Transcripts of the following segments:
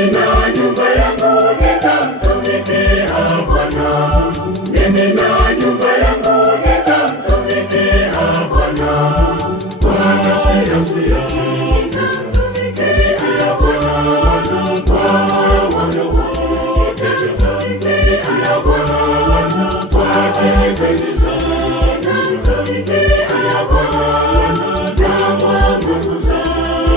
mimi na nyumba yangu nitamtumikia Bwana Mungu. Mimi na nyumba yangu nitamtumikia Bwana Mungu. Kwa nafsi yangu nitamtumikia Bwana Mungu. Kwa moyo wangu nitamtumikia Bwana Mungu. Kwa akili zangu nitamtumikia Bwana Mungu. Na moyo wangu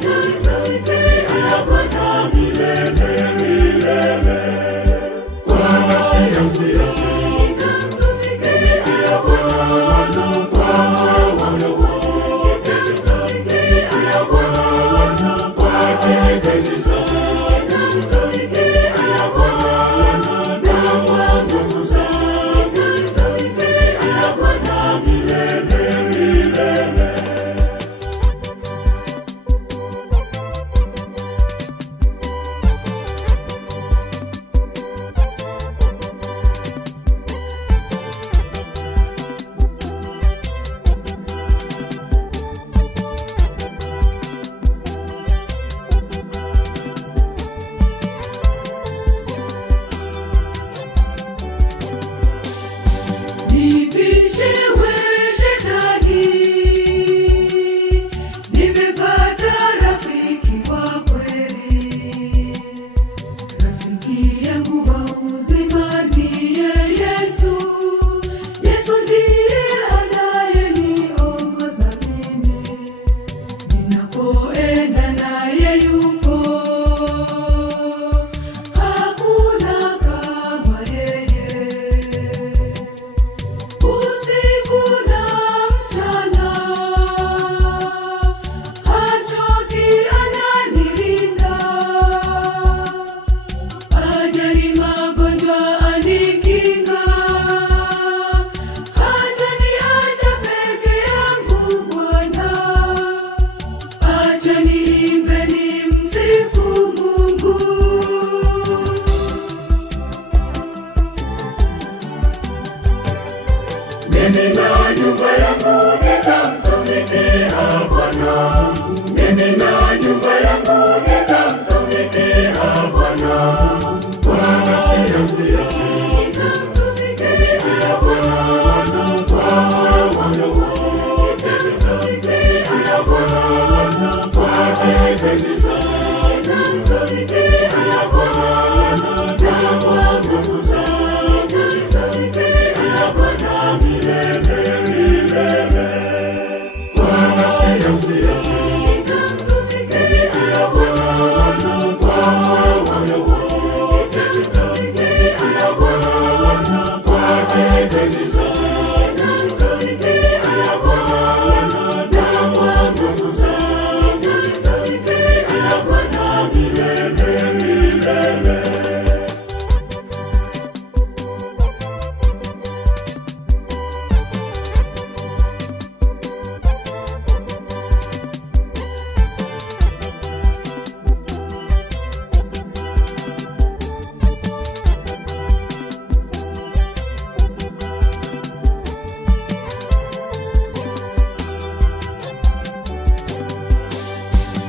nitamtumikia Bwana milele milele. Kwa nafsi yangu mimi na nyumba yangu nitamtumikia Bwana Mungu. Mimi na nyumba yangu nitamtumikia Bwana Mungu. Kwa nafsi yangu nitamtumikia Bwana Mungu. Kwa moyo wangu nitamtumikia Bwana Mungu. Kwa akili zangu nitamtumikia Bwana Mungu. Na moyo wangu nitamtumikia Bwana milele milele. Kwa nafsi yangu nitamtumikia Bwana Mungu. Kwa moyo wangu nitamtumikia Bwana Mungu. Kwa akili zangu nitamtumikia Bwana Mungu. Na moyo wangu nitamtumikia Bwana milele milele.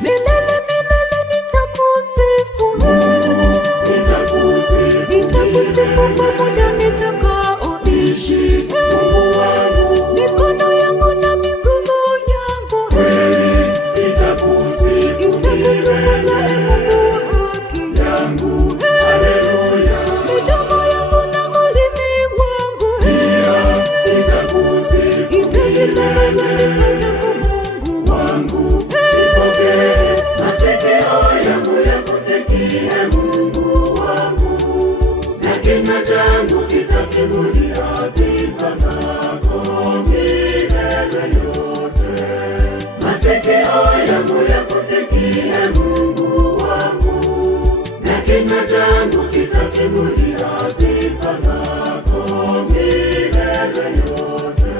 Milele milele nitakusifu wewe, nitakusifu kwa muda nitakaoishi. Mungu wangu, Mikono yangu na miguu yangu kweli nitakusifu milele haki yangu. Haleluya. midomo yangu na ulimi wangu Pia nitakusifu itazitangaza milele sifa zako Mungu wangu. Sipokee masikio yangu yakusikie Mungu wangu, na kinywa changu kitasimulia sifa zako milele yote. Masikio yangu yakusikie Mungu wangu, na kinywa changu kitasimulia sifa zako milele yote.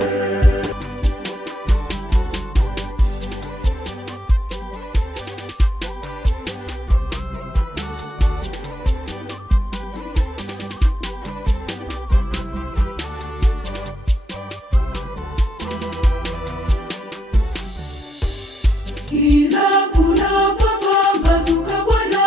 kila kunapopambazuka Bwana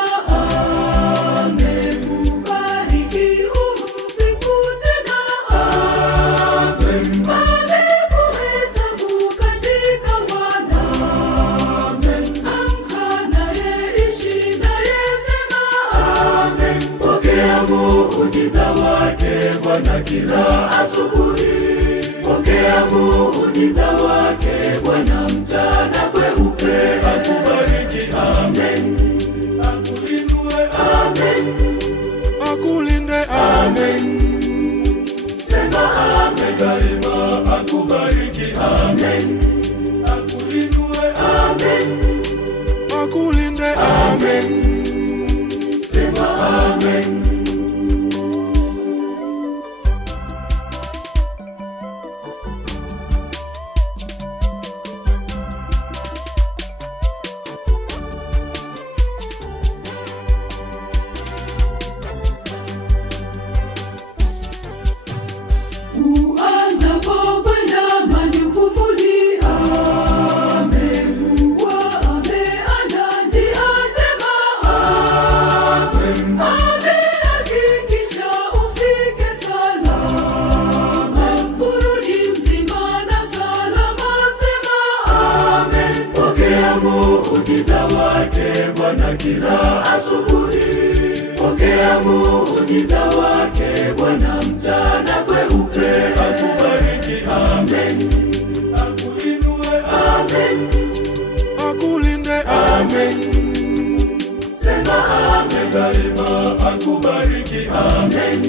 muujiza wake Bwana kila asubuhi. Pokea muujiza wake Bwana mchana kweupe. Akubariki, amen. Akuinue, amen. Akulinde, amen. Sema amen daima. Akubariki, amen. Akuinue, amen. Akulinde, amen. Sema amen. Uanzapo kwenda majukumuni, amekuwa ameandaa njia njema. Amehakikisha ufike salama, kurudi mzima na salama. Sema amen. Pokea muujiza wake Bwana kila asubuhi. Pokea muujiza wake Bwana mchana kweupe. Akubariki, amen. Akuinue, amen. Akulinde, amen. Sema amen daima. Akubariki, amen.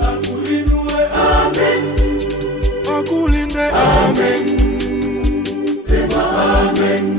Akuinue, amen. Akulinde, amen. Sema amen.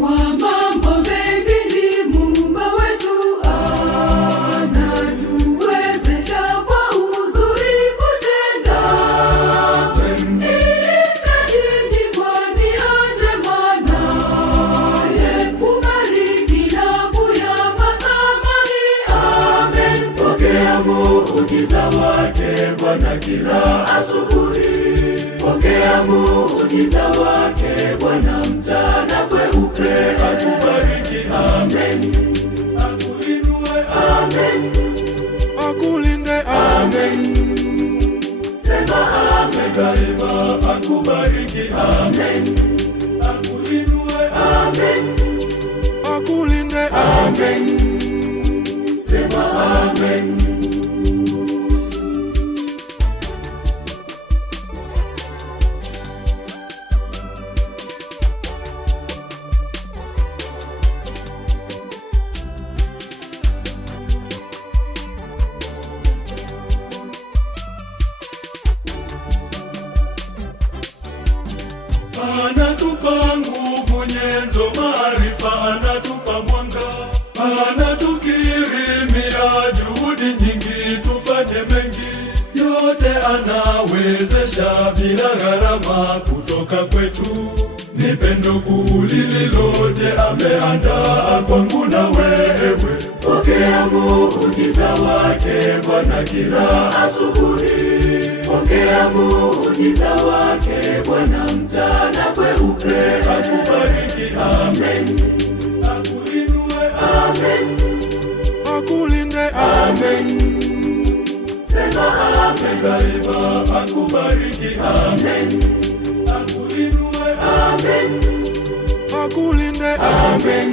Kwa mambo mengi ni Muumba wetu, anatuwezesha kwa uzuri kutenda. Ili mradi ni kwa nia njema, naye kubariki na kuyapa thamani. Amen. Pokea muujiza wake Bwana kila asubuhi. Pokea muujiza wake Bwana mchana kweupe. Akubariki, amen. Akuinue, amen. Akulinde, amen. Sema amen daima. Akubariki, amen. Akuinue, amen. Akulinde, amen. Sema amen. Anatupa nguvu, nyenzo, maarifa, anatupa mwanga, anatukirimia juhudi nyingi, tufanye mengi. Yote anawezesha bila gharama kutoka kwetu. Ni pendo kuu lililoje ameandaa kwangu na wewe. Pokea muujiza wake Bwana kila asubuhi. Pokea muujiza wake Bwana mchana kweupe. Akubariki, amen. Akuinue, amen. Akulinde, amen. Sema amen daima. Akubariki, amen. Akuinue, amen. Akulinde, amen.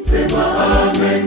Sema amen.